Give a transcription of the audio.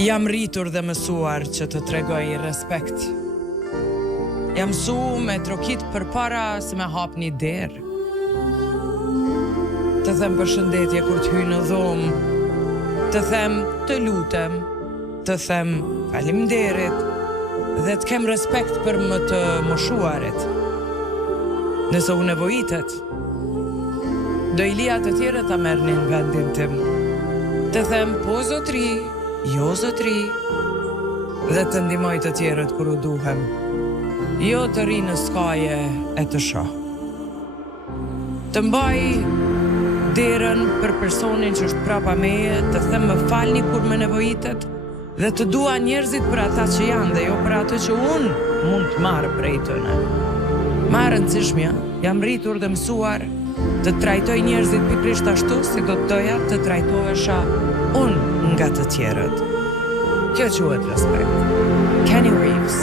Jam rritur dhe mësuar që të tregoj respekt. Jam mësu me trokit për para se me hap një derë. Të them përshëndetje kur të hy në dhomë, të them të lutem, të them faleminderit dhe të kem respekt për më të moshuarit. Nëse u nevojitet, do i lija të tjerë ta merrnin vendin tim. Të them po zotri, jo zotri, dhe të ndihmoj të tjerët kur u duhem. Jo të ri në skaje e të shoh. Të mbaj derën për personin që është prapa meje, të them më falni kur më nevojitet, dhe të dua njerëzit për ata që janë dhe jo për atë që unë mund të marrë prej tyre. Më e rëndësishmja, jam rritur dhe mësuar të trajtoj njerëzit pikërisht ashtu si do të doja të trajtohesha unë nga të tjerët. Kjo quhet respekt. Kenny Reeves.